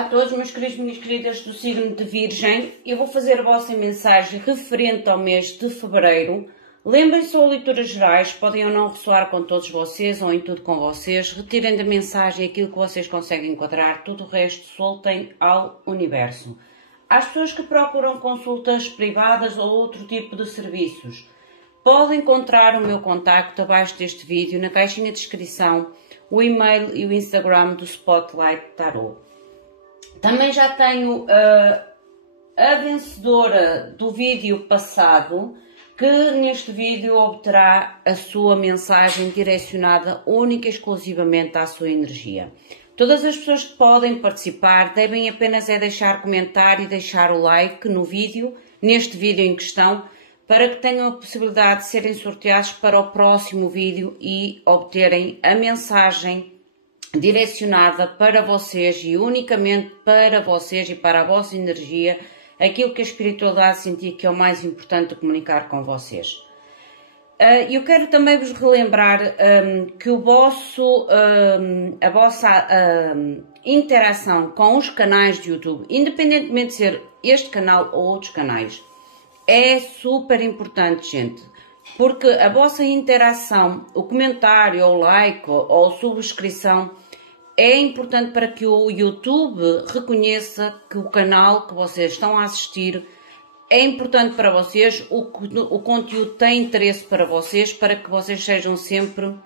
Olá a todos, meus queridos e minhas queridas do signo de Virgem. Eu vou fazer a vossa mensagem referente ao mês de Fevereiro. Lembrem-se, são leituras gerais, podem ou não ressoar com todos vocês ou em tudo com vocês. Retirem da mensagem aquilo que vocês conseguem enquadrar, tudo o resto soltem ao universo. Às pessoas que procuram consultas privadas ou outro tipo de serviços, podem encontrar o meu contacto abaixo deste vídeo, na caixinha de descrição, o e-mail e o Instagram do Spotlight Tarot. Também já tenho a vencedora do vídeo passado, que neste vídeo obterá a sua mensagem direcionada única e exclusivamente à sua energia. Todas as pessoas que podem participar devem apenas deixar comentário e deixar o like no vídeo, neste vídeo em questão, para que tenham a possibilidade de serem sorteados para o próximo vídeo e obterem a mensagem direcionada para vocês e unicamente para vocês e para a vossa energia, aquilo que a espiritualidade sentir que é o mais importante de comunicar com vocês. Eu quero também vos relembrar que a vossa interação com os canais de YouTube, independentemente de ser este canal ou outros canais, é super importante, gente, porque a vossa interação, o comentário, o like ou a subscrição é importante para que o YouTube reconheça que o canal que vocês estão a assistir é importante para vocês, o conteúdo tem interesse para vocês, para que vocês sejam sempre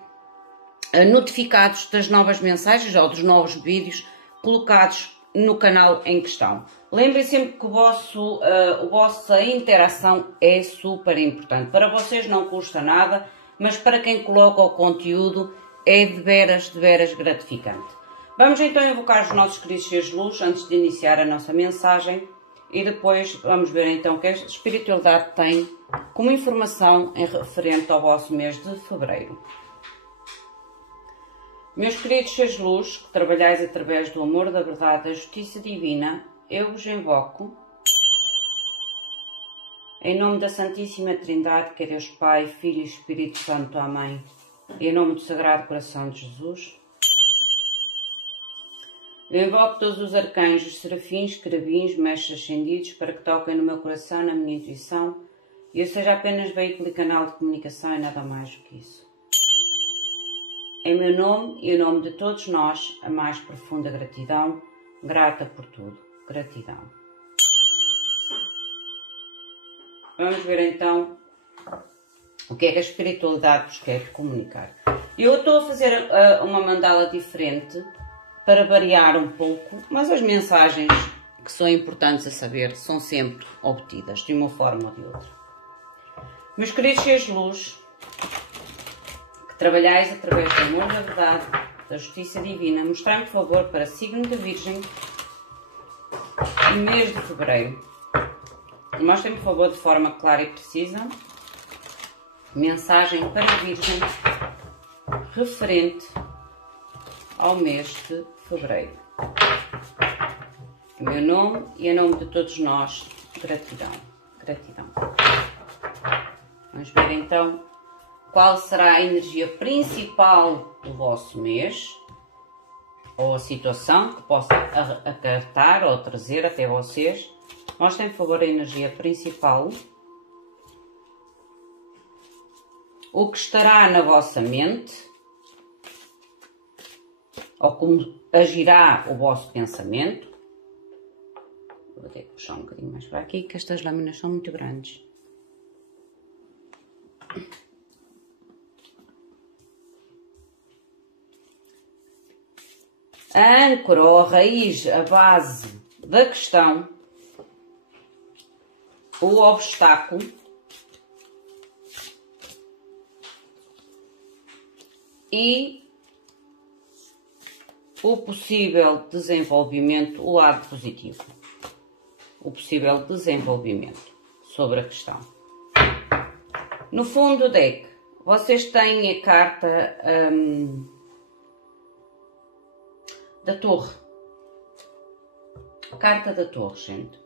notificados das novas mensagens ou dos novos vídeos colocados no canal em questão. Lembrem sempre que a vossa interação é super importante. Para vocês não custa nada, mas para quem coloca o conteúdo é de veras gratificante. Vamos então invocar os nossos queridos seres de luz antes de iniciar a nossa mensagem e depois vamos ver então o que a espiritualidade tem como informação em referente ao vosso mês de Fevereiro. Meus queridos seres de luz, que trabalhais através do amor, da verdade, da justiça divina, eu vos invoco, em nome da Santíssima Trindade, que é Deus Pai, Filho e Espírito Santo. Amém. E em nome do Sagrado Coração de Jesus, eu invoco todos os arcanjos, serafins, querubins, mestres ascendidos, para que toquem no meu coração, na minha intuição, e eu seja apenas veículo e canal de comunicação e nada mais do que isso. Em meu nome e em nome de todos nós, a mais profunda gratidão, grata por tudo. Gratidão. Vamos ver então o que é que a espiritualidade vos quer comunicar. Eu estou a fazer uma mandala diferente para variar um pouco, mas as mensagens que são importantes a saber são sempre obtidas de uma forma ou de outra. Meus queridos seres de luz, que trabalhais através do amor, da verdade, da justiça divina, mostrai-me, por favor, para signo de Virgem e mês de Fevereiro. Mostrem-me, por favor, de forma clara e precisa, mensagem para Virgem referente ao mês de Fevereiro. Em meu nome e em nome de todos nós, gratidão. Gratidão. Vamos ver então qual será a energia principal do vosso mês, ou a situação que possa acarretar ou trazer até vocês. Mostrem, por favor, a energia principal, o que estará na vossa mente, ou como agirá o vosso pensamento. Vou ter que puxar um bocadinho mais para aqui, que estas lâminas são muito grandes. A âncora ou a raiz, a base da questão, o obstáculo, e o possível desenvolvimento, o lado positivo, o possível desenvolvimento sobre a questão. No fundo do deck, vocês têm a carta da Torre. A carta da Torre, gente.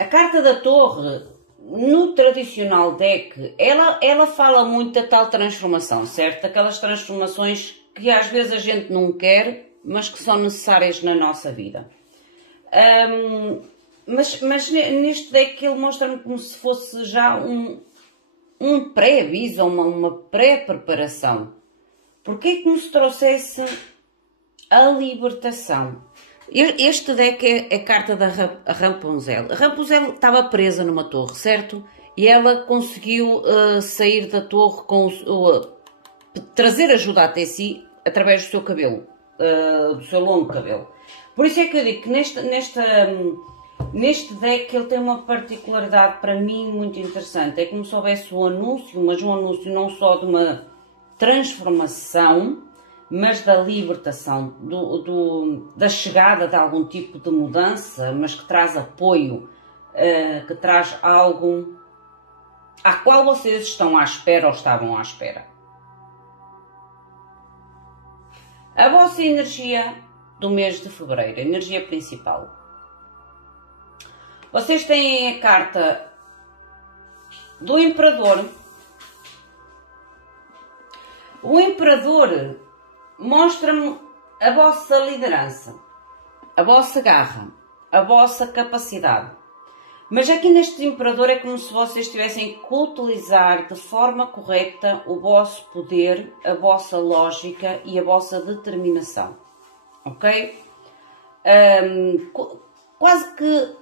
A carta da Torre, no tradicional deck, ela fala muito da tal transformação, certo? Aquelas transformações que às vezes a gente não quer, mas que são necessárias na nossa vida. Mas neste deck ele mostra-me como se fosse já um pré-aviso, uma pré-preparação. Porque é que nos trouxesse a libertação? Este deck é a carta da Rapunzel. A Rapunzel estava presa numa torre, certo? E ela conseguiu sair da torre com trazer ajuda até si através do seu cabelo, do seu longo cabelo. Por isso é que eu digo que neste deck ele tem uma particularidade para mim muito interessante. É como se houvesse um anúncio, mas um anúncio não só de uma transformação, mas da libertação, da chegada de algum tipo de mudança, mas que traz apoio, que traz algo à qual vocês estão à espera ou estavam à espera. A vossa energia do mês de fevereiro, a energia principal. Vocês têm a carta do Imperador. O Imperador mostra-me a vossa liderança, a vossa garra, a vossa capacidade. Mas aqui neste Imperador é como se vocês tivessem que utilizar de forma correta o vosso poder, a vossa lógica e a vossa determinação. Ok? Quase que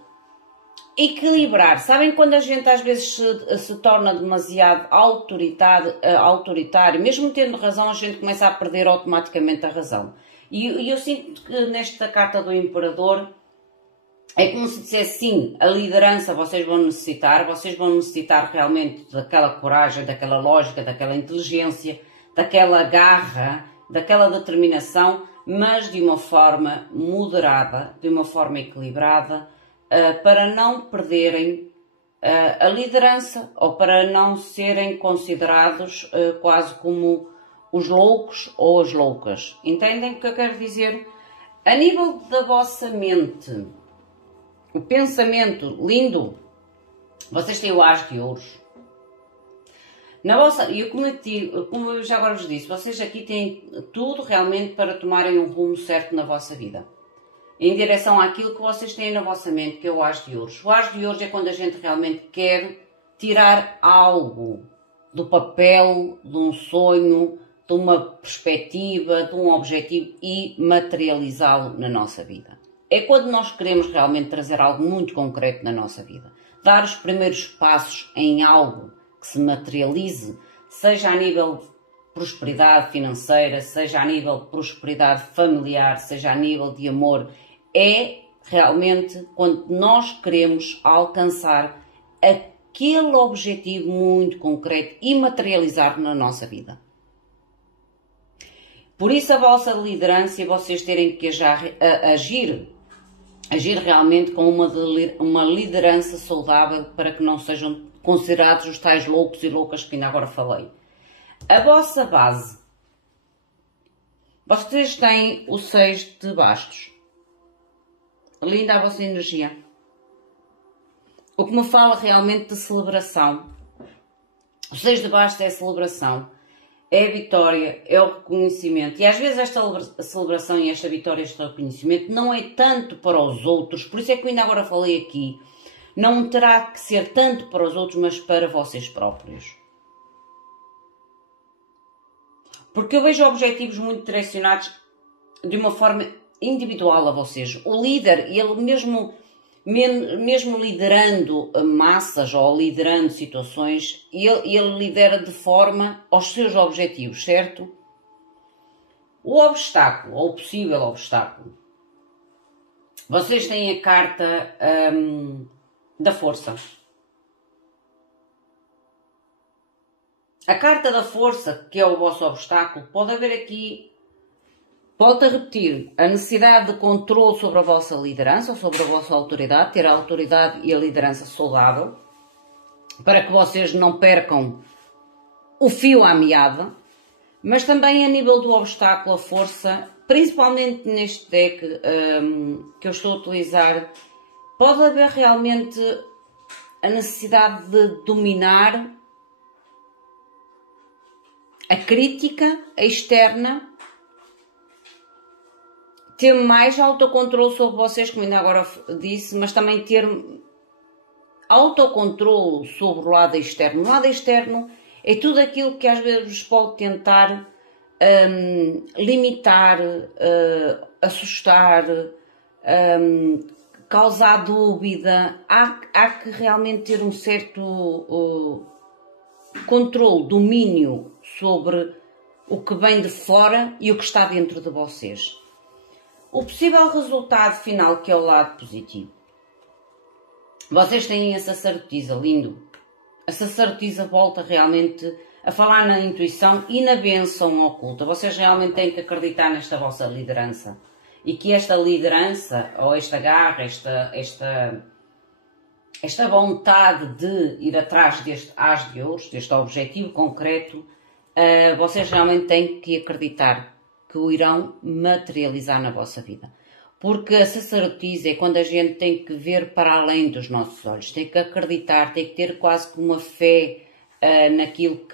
equilibrar. Sabem quando a gente às vezes se torna demasiado autoritário, mesmo tendo razão, a gente começa a perder automaticamente a razão. E eu sinto que nesta carta do Imperador é como se dissesse sim, a liderança vocês vão necessitar realmente daquela coragem, daquela lógica, daquela inteligência, daquela garra, daquela determinação, mas de uma forma moderada, de uma forma equilibrada, para não perderem a liderança ou para não serem considerados quase como os loucos ou as loucas. Entendem o que eu quero dizer? A nível da vossa mente, o pensamento lindo, vocês têm o As de Ouros. Como eu já agora vos disse, vocês aqui têm tudo realmente para tomarem um rumo certo na vossa vida. Em direção àquilo que vocês têm na vossa mente, que é o As de Ouros. O As de Ouros é quando a gente realmente quer tirar algo do papel, de um sonho, de uma perspectiva, de um objetivo e materializá-lo na nossa vida. É quando nós queremos realmente trazer algo muito concreto na nossa vida. Dar os primeiros passos em algo que se materialize, seja a nível de prosperidade financeira, seja a nível de prosperidade familiar, seja a nível de amor. É realmente quando nós queremos alcançar aquele objetivo muito concreto e materializar na nossa vida. Por isso a vossa liderança e vocês terem que agir realmente com uma liderança saudável para que não sejam considerados os tais loucos e loucas que ainda agora falei. A vossa base. Vocês têm o 6 de bastos. Linda a vossa energia. O que me fala realmente de celebração. O 6 de bastos é a celebração. É a vitória, é o reconhecimento. E às vezes esta celebração e esta vitória, este reconhecimento não é tanto para os outros. Por isso é que eu ainda agora falei aqui. Não terá que ser tanto para os outros, mas para vocês próprios. Porque eu vejo objetivos muito direcionados de uma forma individual a vocês. O líder, ele mesmo liderando massas ou liderando situações, ele lidera de forma aos seus objetivos, certo? O obstáculo, ou o possível obstáculo. Vocês têm a carta da força. A carta da força, que é o vosso obstáculo, pode haver aqui, volto a repetir, a necessidade de controle sobre a vossa liderança, ou sobre a vossa autoridade, ter a autoridade e a liderança saudável, para que vocês não percam o fio à meada, mas também a nível do obstáculo, a força, principalmente neste deck que eu estou a utilizar, pode haver realmente a necessidade de dominar a crítica externa ter mais autocontrole sobre vocês, como ainda agora disse, mas também ter autocontrole sobre o lado externo. O lado externo é tudo aquilo que às vezes vos pode tentar limitar, assustar, causar dúvida. Há que realmente ter um certo controle, domínio sobre o que vem de fora e o que está dentro de vocês. O possível resultado final, que é o lado positivo. Vocês têm a sacerdotisa, lindo. A sacerdotisa volta realmente a falar na intuição e na bênção oculta. Vocês realmente têm que acreditar nesta vossa liderança. E que esta liderança, ou esta garra, esta vontade de ir atrás deste as de ouros, deste objetivo concreto, vocês realmente têm que acreditar que o irão materializar na vossa vida. Porque a sacerdotisa é quando a gente tem que ver para além dos nossos olhos, tem que acreditar, tem que ter quase como uma fé naquilo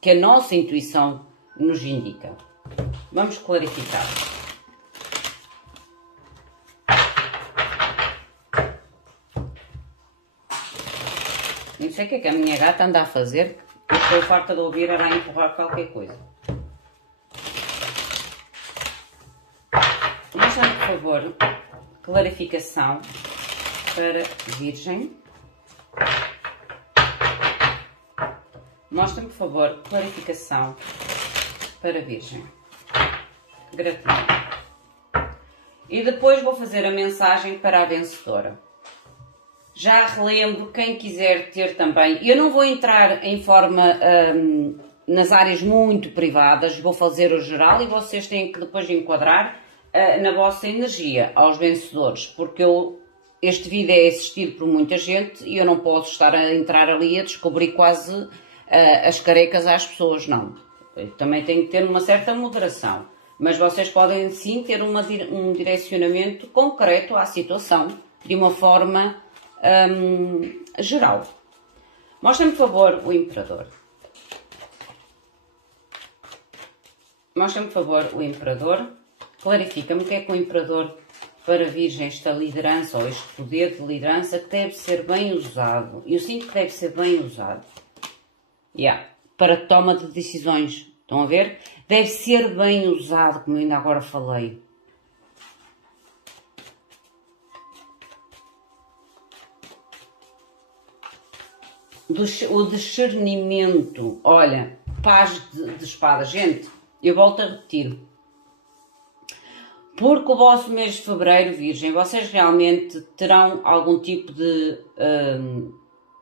que a nossa intuição nos indica. Vamos clarificar. Não sei o que é que a minha gata anda a fazer, eu estou farta de ouvir ela a empurrar qualquer coisa. Mostra-me, por favor, clarificação para Virgem. Mostra-me, por favor, clarificação para Virgem. Gratidão. E depois vou fazer a mensagem para a vencedora. Já relembro, quem quiser ter também, eu não vou entrar em forma nas áreas muito privadas, vou fazer o geral e vocês têm que depois enquadrar na vossa energia aos vencedores, porque este vídeo é assistido por muita gente e eu não posso estar a entrar ali a descobrir quase as carecas às pessoas, não. Eu também tenho que ter uma certa moderação, mas vocês podem sim ter um direcionamento concreto à situação, de uma forma geral. Mostra-me, por favor, o Imperador. Mostra-me, por favor, o Imperador. Clarifica-me o que é que o Imperador para Virgem, esta liderança ou este poder de liderança que deve ser bem usado. Eu sinto que deve ser bem usado. Para toma de decisões. Estão a ver? Deve ser bem usado, como eu ainda agora falei. O discernimento. Olha, paz de espada. Gente, eu volto a repetir. Porque o vosso mês de fevereiro, Virgem, vocês realmente terão algum tipo de...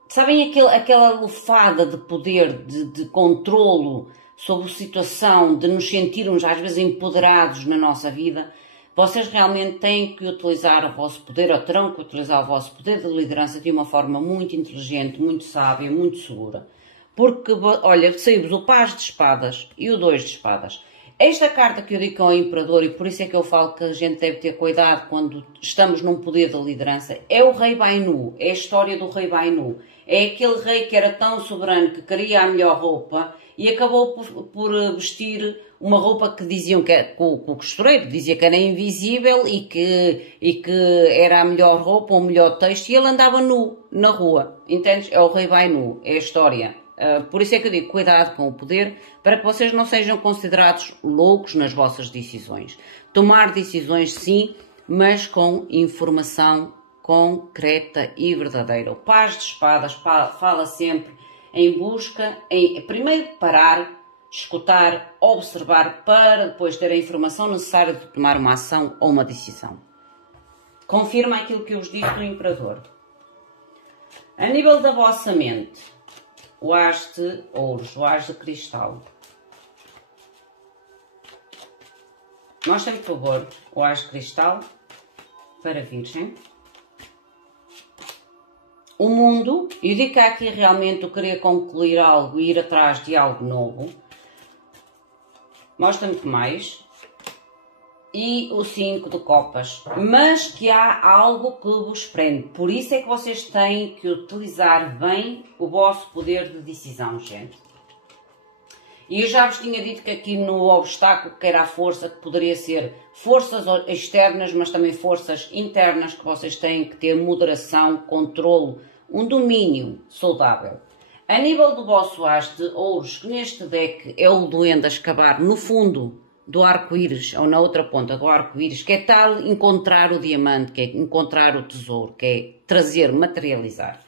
sabem aquela lufada de poder, de controlo sobre a situação, de nos sentirmos às vezes empoderados na nossa vida? Vocês realmente têm que utilizar o vosso poder, ou terão que utilizar o vosso poder de liderança de uma forma muito inteligente, muito sábia, muito segura. Porque, olha, saiu-vos o Paz de Espadas e o 2 de Espadas. Esta carta que eu digo ao Imperador, e por isso é que eu falo que a gente deve ter cuidado quando estamos num poder de liderança, é o Rei Bainu, é a história do Rei Bainu. É aquele rei que era tão soberano que queria a melhor roupa e acabou por vestir uma roupa que diziam que o costureiro dizia que era invisível e que era a melhor roupa, o melhor texto, e ele andava nu na rua. Entendes? É o Rei Bainu, é a história. Por isso é que eu digo, cuidado com o poder, para que vocês não sejam considerados loucos nas vossas decisões. Tomar decisões sim, mas com informação concreta e verdadeira. O Paz de Espadas fala sempre em busca, em primeiro parar, escutar, observar, para depois ter a informação necessária de tomar uma ação ou uma decisão. Confirma aquilo que eu vos disse do Imperador. A nível da vossa mente, o As de Ouros, o As de Cristal. Mostrem, por favor, o As de Cristal para Virgem. O mundo, eu digo que aqui realmente eu queria concluir algo e ir atrás de algo novo. Mostra-me que mais. E o 5 de copas. Mas que há algo que vos prende. Por isso é que vocês têm que utilizar bem o vosso poder de decisão, gente. E eu já vos tinha dito que aqui no obstáculo, que era a força, que poderia ser forças externas, mas também forças internas, que vocês têm que ter moderação, controle, um domínio saudável. A nível do vosso as de ouros, que neste deck é o duende a escavar no fundo do arco-íris, ou na outra ponta do arco-íris, que é tal encontrar o diamante, que é encontrar o tesouro, que é trazer, materializar.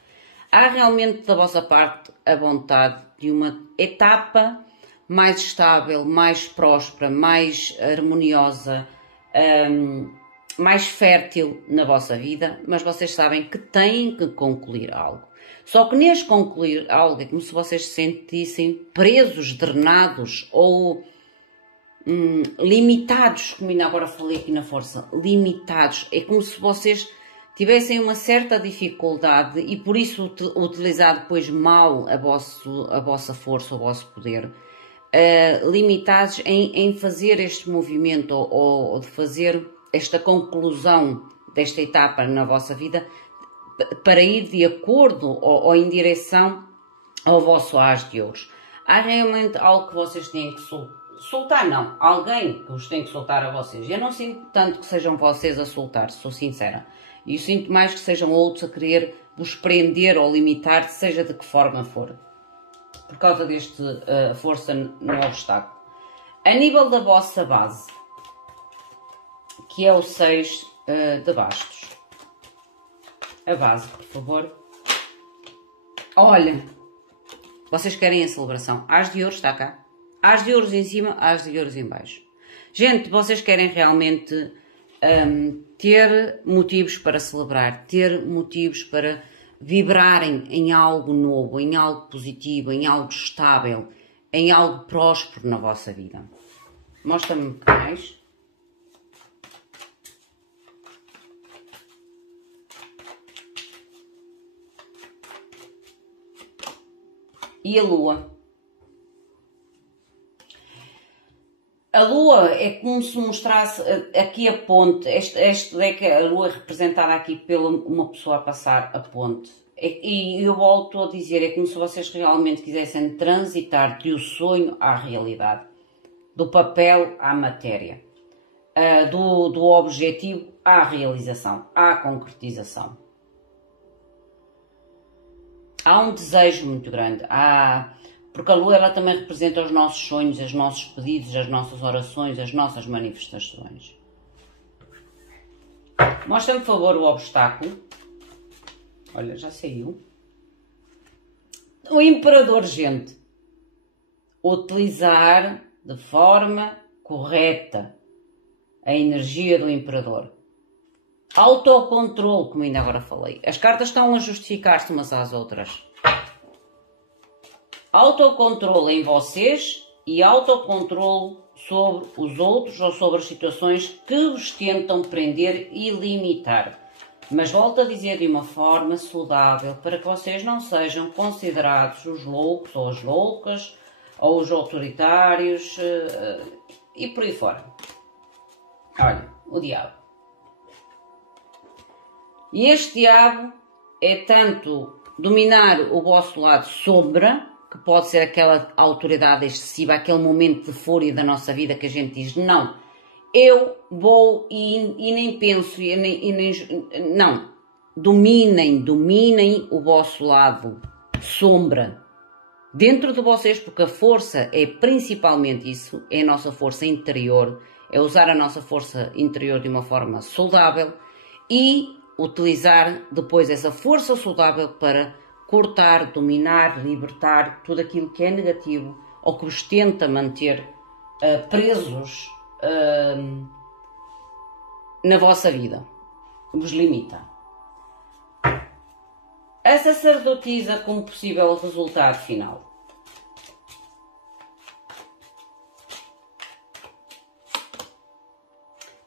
Há realmente da vossa parte a vontade de uma etapa mais estável, mais próspera, mais harmoniosa, mais fértil na vossa vida, mas vocês sabem que têm que concluir algo. Só que neste concluir algo é como se vocês se sentissem presos, drenados ou limitados, como ainda agora falei aqui na força, limitados. É como se vocês tivessem uma certa dificuldade e por isso utilizar depois mal a vossa força, o vosso poder, limitados em fazer este movimento ou de fazer esta conclusão desta etapa na vossa vida para ir de acordo ou em direção ao vosso as de ouros. Há realmente algo que vocês têm que soltar, não. Alguém que os tem que soltar a vocês. Eu não sinto tanto que sejam vocês a soltar, sou sincera. E eu sinto mais que sejam outros a querer vos prender ou limitar, seja de que forma for. Por causa deste força no obstáculo. A nível da vossa base, que é o 6 de bastos. A base, por favor. Olha, vocês querem a celebração. As de ouros está cá. As de ouros em cima, as de ouros em baixo. Gente, vocês querem realmente ter motivos para celebrar, ter motivos para vibrarem em algo novo, em algo positivo, em algo estável, em algo próspero na vossa vida. Mostra-me mais. E a lua. A lua é como se mostrasse aqui a ponte. Este deck, a lua é representada aqui pela uma pessoa a passar a ponte. E eu volto a dizer, é como se vocês realmente quisessem transitar do sonho à realidade. Do papel à matéria. Do objetivo à realização, à concretização. Há um desejo muito grande, porque a lua ela também representa os nossos sonhos, os nossos pedidos, as nossas orações, as nossas manifestações. Mostra-me, por favor, o obstáculo. Olha, já saiu. O imperador, gente. Utilizar de forma correta a energia do imperador. Autocontrole, como ainda agora falei. As cartas estão a justificar-se umas às outras. Autocontrole em vocês e autocontrole sobre os outros ou sobre as situações que vos tentam prender e limitar. Mas volto a dizer de uma forma saudável para que vocês não sejam considerados os loucos ou as loucas ou os autoritários e por aí fora. Olha, o diabo. E este diabo é tanto dominar o vosso lado sombra, que pode ser aquela autoridade excessiva, aquele momento de fúria da nossa vida que a gente diz, não, eu vou e nem penso, não, dominem o vosso lado sombra dentro de vocês, porque a força é principalmente isso, é a nossa força interior, é usar a nossa força interior de uma forma saudável e utilizar depois essa força saudável para cortar, dominar, libertar tudo aquilo que é negativo ou que vos tenta manter presos na vossa vida, vos limita. A sacerdotisa como possível resultado final.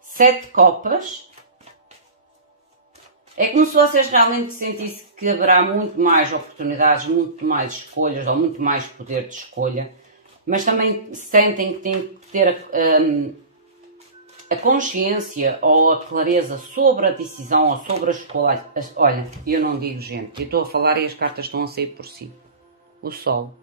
Sete copas. É como se vocês realmente sentissem que haverá muito mais oportunidades, muito mais escolhas ou muito mais poder de escolha, mas também sentem que têm que ter a consciência ou a clareza sobre a decisão ou sobre a escolha. Olha, eu não digo, gente, eu estou a falar e as cartas estão a sair por si. O Sol.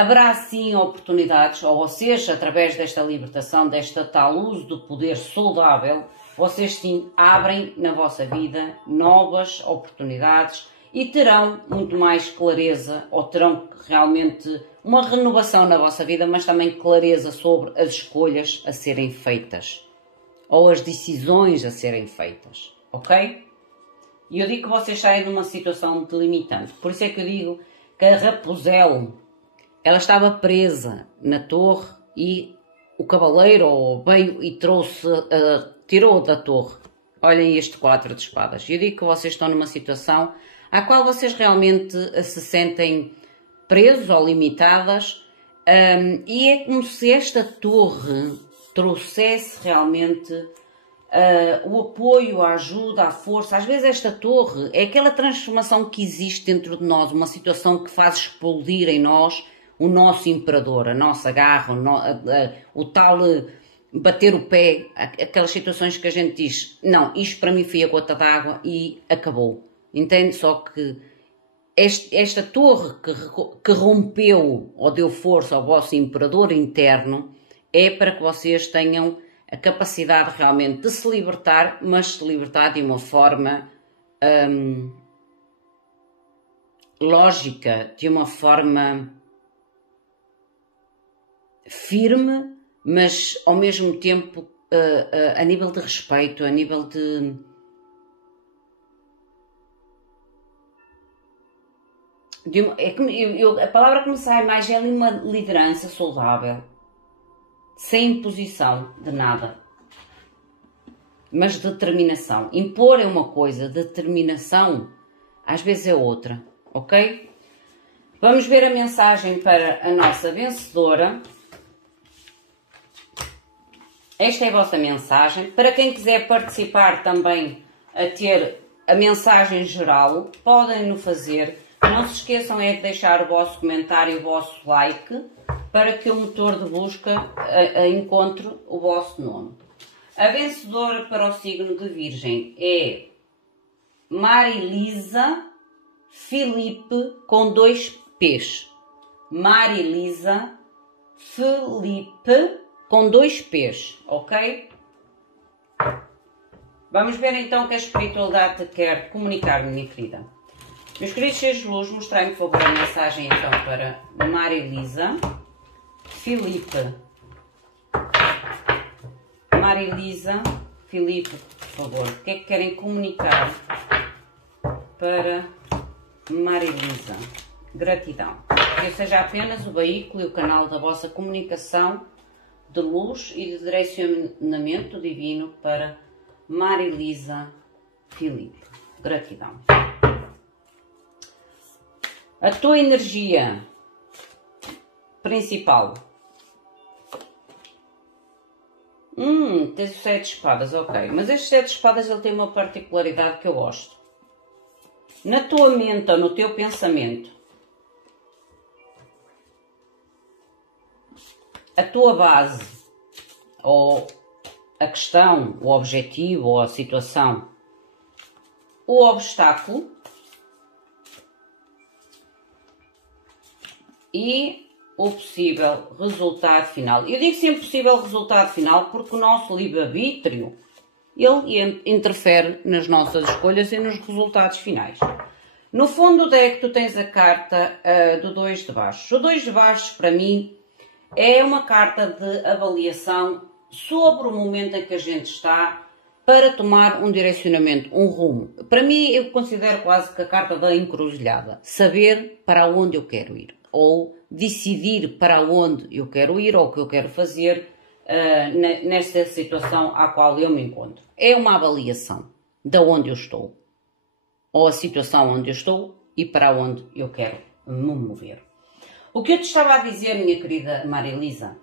haverá sim oportunidades, ou vocês, através desta libertação, desta tal uso do poder saudável, vocês sim abrem na vossa vida novas oportunidades e terão muito mais clareza, ou terão realmente uma renovação na vossa vida, mas também clareza sobre as escolhas a serem feitas, ou as decisões a serem feitas, ok? E eu digo que vocês saem numa situação delimitante, por isso é que eu digo que a Rapunzel, ela estava presa na torre e o cavaleiro veio e trouxe, tirou da torre. Olhem este 4 de espadas. Eu digo que vocês estão numa situação à qual vocês realmente se sentem presos ou limitadas, e é como se esta torre trouxesse realmente o apoio, a ajuda, a força. Às vezes esta torre é aquela transformação que existe dentro de nós, uma situação que faz explodir em nós o nosso imperador, a nossa garra, o tal bater o pé, aquelas situações que a gente diz, não, isto para mim foi a gota d'água e acabou. Entende? Só que esta torre que rompeu ou deu força ao vosso imperador interno é para que vocês tenham a capacidade realmente de se libertar, mas se libertar de uma forma lógica, de uma forma firme, mas ao mesmo tempo a nível de respeito, a nível de... a palavra que me sai mais é ali uma liderança saudável, sem imposição de nada, mas determinação. Impor é uma coisa, determinação às vezes é outra, ok? Vamos ver a mensagem para a nossa vencedora. Esta é a vossa mensagem. Para quem quiser participar também a ter a mensagem geral, podem no fazer. Não se esqueçam é de deixar o vosso comentário, o vosso like, para que o motor de busca encontre o vosso nome. A vencedora para o signo de Virgem é Marilisa Filipe com 2 P's. Marilisa Filipe com 2 P's, ok? Vamos ver então o que a espiritualidade te quer comunicar, minha querida. Meus queridos seres de luz, mostrem-me, por favor, a mensagem então para Marilisa Filipe. Marilisa Filipe, por favor, o que é que querem comunicar para Marilisa? Gratidão. Que eu seja apenas o veículo e o canal da vossa comunicação de luz e de direcionamento divino para Marilisa Filipe. Gratidão. A tua energia principal. Tens o 7 de espadas, ok. Mas este 7 de espadas ele tem uma particularidade que eu gosto. Na tua mente ou no teu pensamento, a tua base, ou a questão, o objetivo ou a situação, o obstáculo e o possível resultado final. Eu digo sempre possível resultado final porque o nosso livre-arbítrio, ele interfere nas nossas escolhas e nos resultados finais. No fundo do deck tu tens a carta do 2 de Bastos. O 2 de Bastos para mim é uma carta de avaliação sobre o momento em que a gente está para tomar um direcionamento, um rumo. Para mim eu considero quase que a carta da encruzilhada. Saber para onde eu quero ir. Ou decidir para onde eu quero ir ou o que eu quero fazer nesta situação à qual eu me encontro. É uma avaliação de onde eu estou, ou a situação onde eu estou e para onde eu quero me mover. O que eu te estava a dizer, minha querida Marilisa,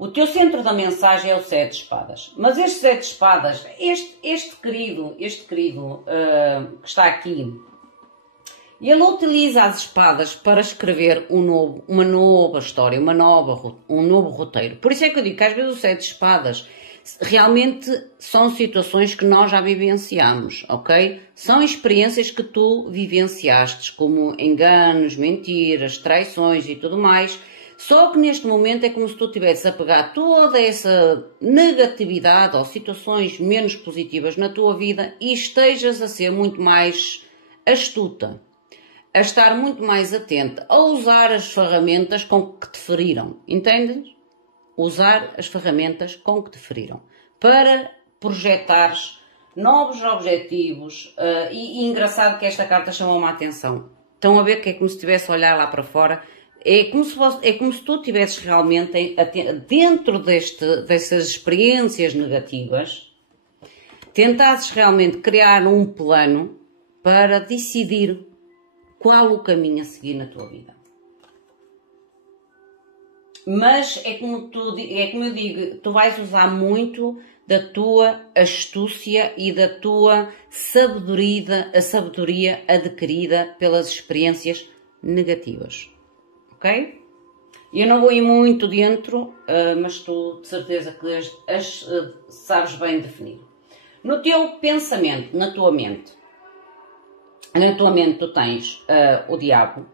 o teu centro da mensagem é o 7 de espadas. Mas este 7 de espadas, este querido que está aqui, ele utiliza as espadas para escrever uma nova história, um novo roteiro. Por isso é que eu digo que às vezes o 7 de espadas realmente são situações que nós já vivenciamos, ok? São experiências que tu vivenciaste, como enganos, mentiras, traições e tudo mais, Só que neste momento é como se tu estivesses a pegar toda essa negatividade ou situações menos positivas na tua vida e estejas a ser muito mais astuta, a estar muito mais atenta, a usar as ferramentas com que te feriram, entendes? Usar as ferramentas com que te feriram para projetares novos objetivos. E engraçado que esta carta chamou-me a atenção. Estão a ver que é como se estivesse a olhar lá para fora. É como se tu estivesses realmente dentro dessas experiências negativas, tentasses realmente criar um plano para decidir qual o caminho a seguir na tua vida. Mas é como eu digo, tu vais usar muito da tua astúcia e da tua sabedoria adquirida pelas experiências negativas. Ok? Eu não vou ir muito dentro, mas tu de certeza que sabes bem definir. No teu pensamento, na tua mente tu tens o diabo,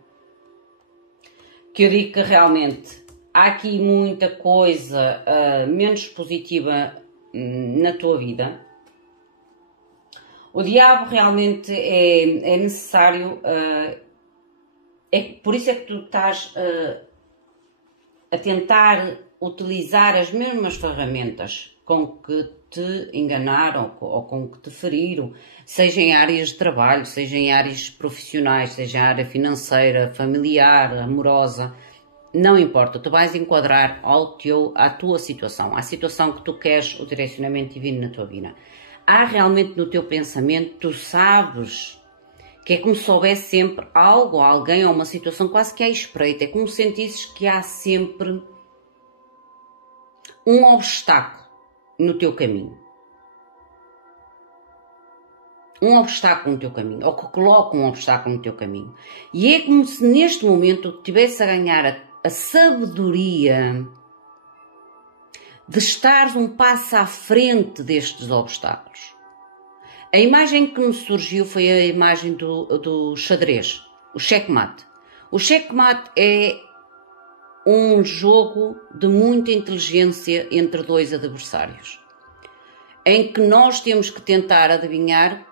que eu digo que realmente há aqui muita coisa menos positiva na tua vida. O diabo realmente é necessário, por isso é que tu estás a tentar utilizar as mesmas ferramentas com que te enganaram ou com que te feriram, seja em áreas de trabalho, seja em áreas profissionais, seja em área financeira, familiar, amorosa. Não importa, tu vais enquadrar à tua situação, à situação que tu queres o direcionamento divino na tua vida. Há realmente no teu pensamento, tu sabes que é como se houvesse sempre algo, alguém ou uma situação quase que à espreita. É como se sentisses que há sempre um obstáculo no teu caminho. Um obstáculo no teu caminho, ou que coloca um obstáculo no teu caminho. E é como se neste momento tu estivesse a ganhar a sabedoria de estares um passo à frente destes obstáculos. A imagem que me surgiu foi a imagem do xadrez, o checkmate. O checkmate é um jogo de muita inteligência entre dois adversários, em que nós temos que tentar adivinhar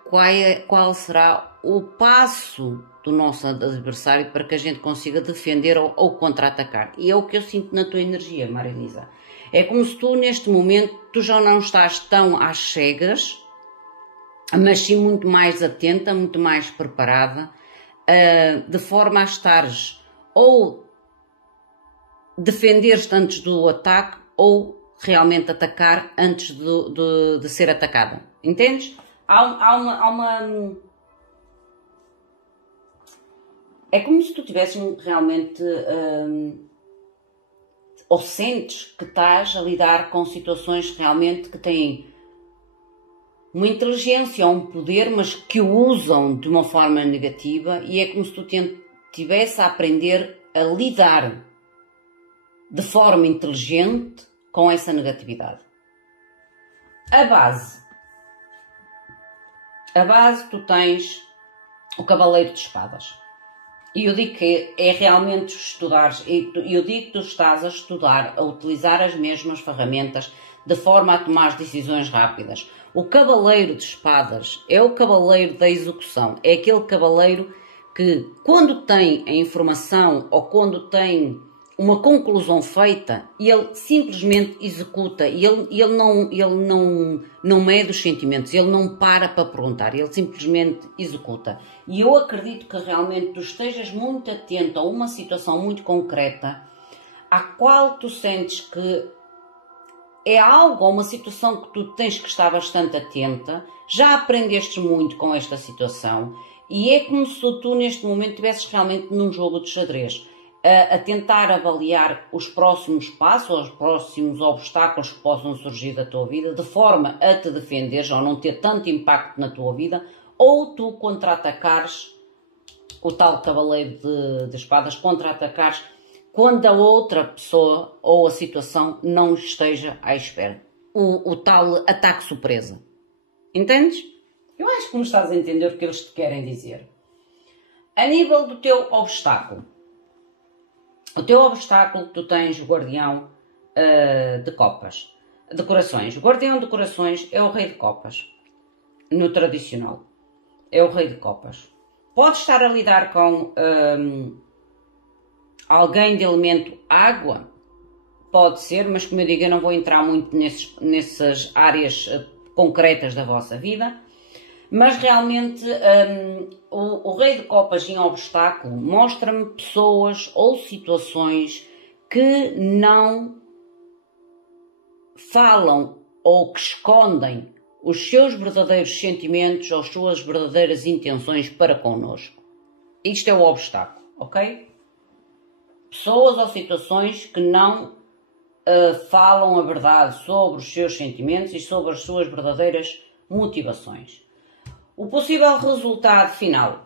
qual será o passo do nosso adversário para que a gente consiga defender ou contra-atacar. E é o que eu sinto na tua energia, Marilisa. É como se tu, neste momento, tu já não estás tão às cegas, mas sim muito mais atenta, muito mais preparada, de forma a estares ou defender-te antes do ataque ou realmente atacar antes de ser atacada. Entendes? Há uma... É como se tu tivesses realmente... ou sentes que estás a lidar com situações realmente que têm uma inteligência ou um poder, mas que o usam de uma forma negativa, e é como se tu estivesse a aprender a lidar de forma inteligente com essa negatividade. A base tu tens o Cavaleiro de Espadas. E eu digo que é realmente estudares, eu digo que tu estás a estudar, a utilizar as mesmas ferramentas de forma a tomar decisões rápidas. O Cavaleiro de Espadas é o Cavaleiro da execução, é aquele Cavaleiro que, quando tem a informação ou quando tem uma conclusão feita, ele simplesmente executa, e ele não mede os sentimentos, ele não para perguntar, ele simplesmente executa. E eu acredito que realmente tu estejas muito atento a uma situação muito concreta, à qual tu sentes que é algo, ou uma situação que tu tens que estar bastante atenta, já aprendeste muito com esta situação, e é como se tu neste momento estivesses realmente num jogo de xadrez, a tentar avaliar os próximos passos, os próximos obstáculos que possam surgir da tua vida, de forma a te defenderes ou não ter tanto impacto na tua vida, ou tu contra-atacares o tal Cavaleiro de Espadas, contra-atacares quando a outra pessoa ou a situação não esteja à espera. O tal ataque surpresa. Entendes? Eu acho que me estás a entender o que eles te querem dizer. A nível do teu obstáculo, O teu obstáculo que tu tens, o guardião de copas, de corações. O guardião de corações é o rei de copas, no tradicional. É o rei de copas. Pode estar a lidar com alguém de elemento água, pode ser, mas como eu digo, eu não vou entrar muito nessas áreas concretas da vossa vida. Mas realmente o rei de copas em obstáculo mostra-me pessoas ou situações que não falam ou que escondem os seus verdadeiros sentimentos ou as suas verdadeiras intenções para connosco. Isto é o obstáculo, ok? Pessoas ou situações que não falam a verdade sobre os seus sentimentos e sobre as suas verdadeiras motivações. O possível resultado final.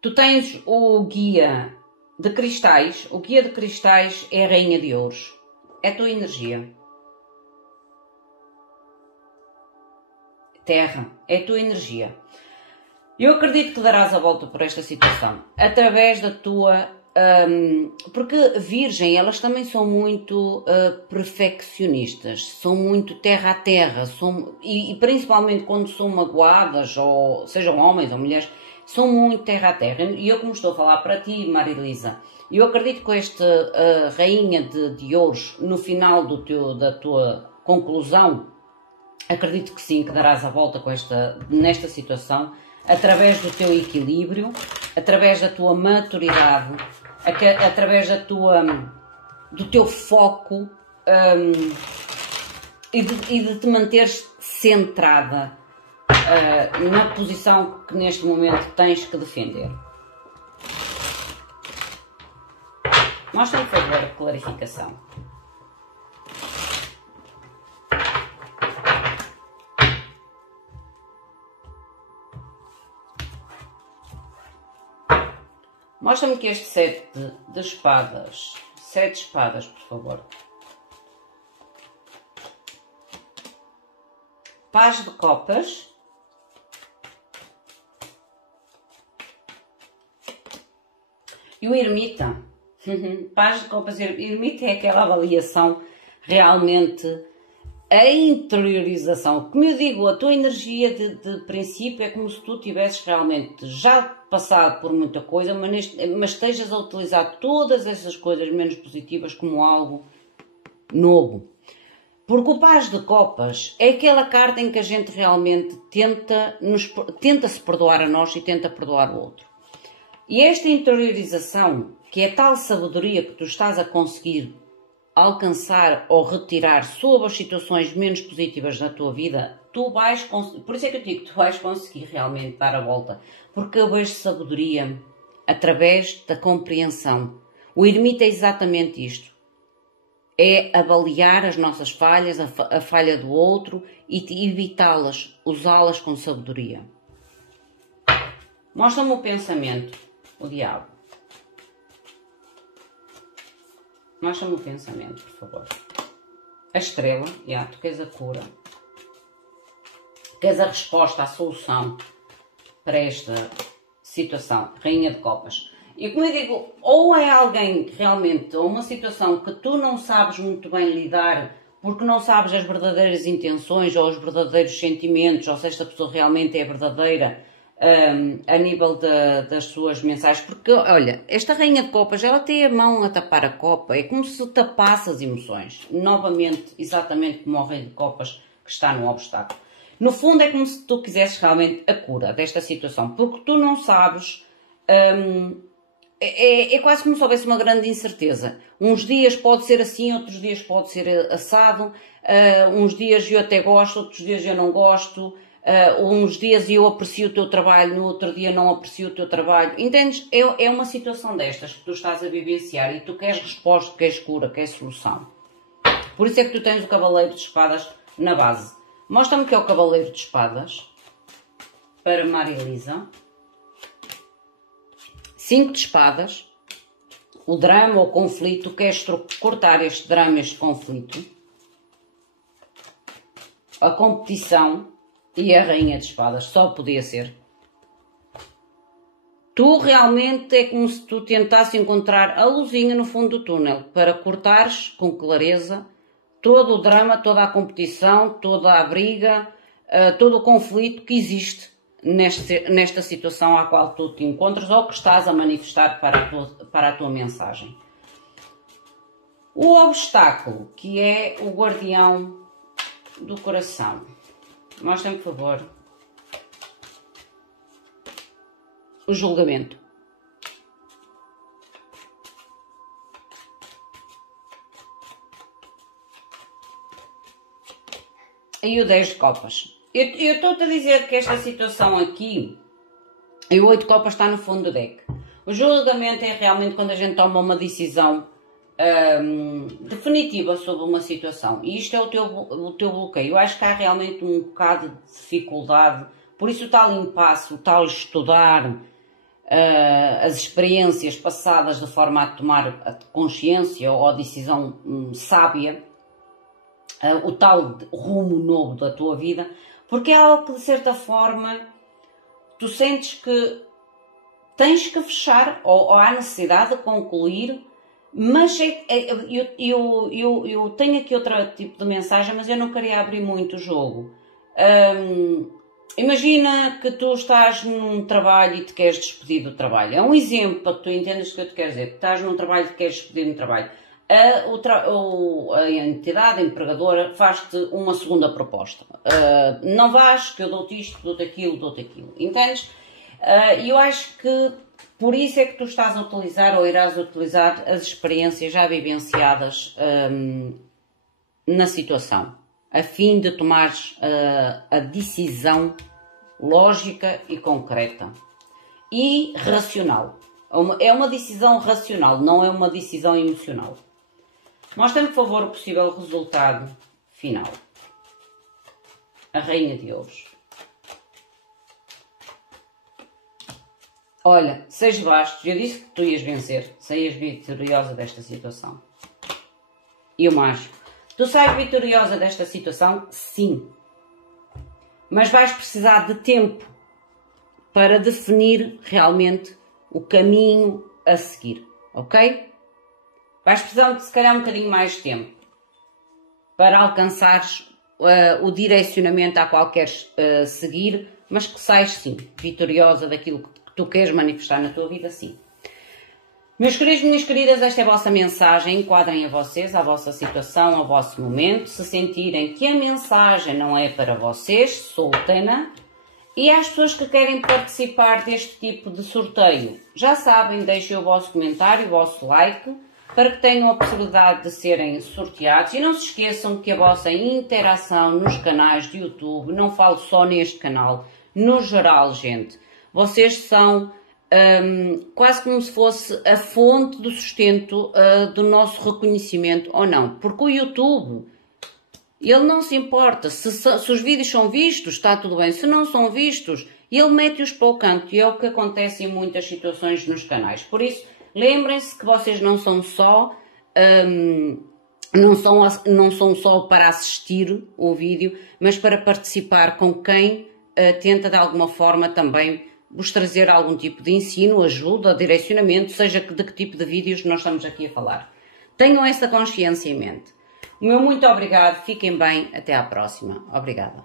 Tu tens o guia de cristais. O guia de cristais é a rainha de ouros. É a tua energia. Terra, é a tua energia. Eu acredito que darás a volta por esta situação. Através da tua... porque Virgem, elas também são muito perfeccionistas, são muito terra a terra, e principalmente quando são magoadas, ou sejam homens ou mulheres, são muito terra a terra. E eu, como estou a falar para ti, Marilisa, eu acredito que esta rainha de ouros, no final da tua conclusão, acredito que sim, que darás a volta nesta situação, através do teu equilíbrio, através da tua maturidade, através do teu foco e de te manteres centrada na posição que neste momento tens que defender. Mostra-me, por favor, a clarificação. Mostra-me que este 7 de espadas, 7 espadas, por favor. Paz de copas. E o ermita. Paz de copas e ermita é aquela avaliação realmente, a interiorização. Como eu digo, a tua energia de princípio é como se tu tivesses realmente já passado por muita coisa, mas estejas a utilizar todas essas coisas menos positivas como algo novo. Porque o Paz de Copas é aquela carta em que a gente realmente tenta-se perdoar a nós e tenta perdoar o outro. E esta interiorização, que é tal sabedoria que tu estás a conseguir alcançar ou retirar sobre as situações menos positivas na tua vida, tu vais conseguir, por isso é que eu digo que tu vais conseguir realmente dar a volta, porque eu vejo sabedoria através da compreensão. O ermita é exatamente isto, é avaliar as nossas falhas, a falha do outro e evitá-las, usá-las com sabedoria. Mostra-me o pensamento, o diabo. Mostra-me o pensamento, por favor. A estrela, tu queres a cura. Queres a resposta, a solução para esta situação. Rainha de copas. E como eu digo, ou é alguém realmente, ou uma situação que tu não sabes muito bem lidar, porque não sabes as verdadeiras intenções, ou os verdadeiros sentimentos, ou se esta pessoa realmente é verdadeira, a nível das suas mensagens, porque olha, esta rainha de copas, ela tem a mão a tapar a copa, é como se tapasse as emoções, novamente, exatamente como o rei de copas que está no obstáculo. No fundo é como se tu quisesses realmente a cura desta situação, porque tu não sabes, é quase como se houvesse uma grande incerteza. Uns dias pode ser assim, outros dias pode ser assado, uns dias eu até gosto, outros dias eu não gosto, uns dias eu aprecio o teu trabalho, no outro dia não aprecio o teu trabalho. Entendes? É uma situação destas que tu estás a vivenciar e tu queres resposta, queres cura, queres solução. Por isso é que tu tens o cavaleiro de espadas na base. Mostra-me que é o cavaleiro de espadas para Marilisa. 5 de espadas. O drama ou conflito, queres cortar este drama, este conflito. A competição. E a rainha de espadas, só podia ser. Tu realmente é como se tu tentasses encontrar a luzinha no fundo do túnel para cortares com clareza todo o drama, toda a competição, toda a briga, todo o conflito que existe nesta situação à qual tu te encontras ou que estás a manifestar para a tua mensagem. O obstáculo, que é o guardião do coração. Mostra-me, por favor, o julgamento. E o 10 de copas. Eu estou-te a dizer que esta situação aqui, e o 8 de copas está no fundo do deck. O julgamento é realmente quando a gente toma uma decisão definitiva sobre uma situação. E isto é o teu bloqueio. Eu acho que há realmente um bocado de dificuldade. Por isso o tal impasse, o tal estudar as experiências passadas de forma a tomar a consciência ou a decisão sábia, o tal rumo novo da tua vida, porque é algo que de certa forma tu sentes que tens que fechar ou há necessidade de concluir, mas eu tenho aqui outro tipo de mensagem, mas eu não queria abrir muito o jogo. Imagina que tu estás num trabalho e te queres despedir do trabalho. É um exemplo para que tu entendas o que eu te quero dizer. Estás num trabalho e te queres despedir do trabalho. A entidade empregadora faz-te uma segunda proposta. Não vais, que eu dou-te isto, dou-te aquilo. Entendes? Eu acho que por isso é que tu estás a utilizar ou irás utilizar as experiências já vivenciadas na situação, a fim de tomares a decisão lógica e concreta e racional. É uma decisão racional, não é uma decisão emocional. Mostra-me, por favor, o possível resultado final. A Rainha de Ouros. Olha, 6 de bastos, eu disse que tu ias vencer, saias vitoriosa desta situação. E o mágico. Tu sais vitoriosa desta situação? Sim. Mas vais precisar de tempo para definir realmente o caminho a seguir, ok? Vais precisar de, se calhar, um bocadinho mais de tempo para alcançares o direcionamento a qual queres seguir, mas que sais, sim, vitoriosa daquilo que tu queres manifestar na tua vida, sim. Meus queridos, minhas queridas, esta é a vossa mensagem. Enquadrem a vocês, a vossa situação, ao vosso momento. Se sentirem que a mensagem não é para vocês, soltem-na. E às pessoas que querem participar deste tipo de sorteio, já sabem, deixem o vosso comentário, o vosso like, para que tenham a possibilidade de serem sorteados. E não se esqueçam que a vossa interação nos canais de YouTube, não falo só neste canal, no geral, gente, vocês são quase como se fosse a fonte do sustento do nosso reconhecimento ou não. Porque o YouTube, ele não se importa. Se os vídeos são vistos, está tudo bem. Se não são vistos, ele mete-os para o canto. E é o que acontece em muitas situações nos canais. Por isso, lembrem-se que vocês não são só... não são só para assistir o vídeo, mas para participar com quem tenta de alguma forma também vos trazer algum tipo de ensino, ajuda, direcionamento, seja de que tipo de vídeos nós estamos aqui a falar. Tenham essa consciência em mente. O meu muito obrigado, fiquem bem, até à próxima. Obrigada.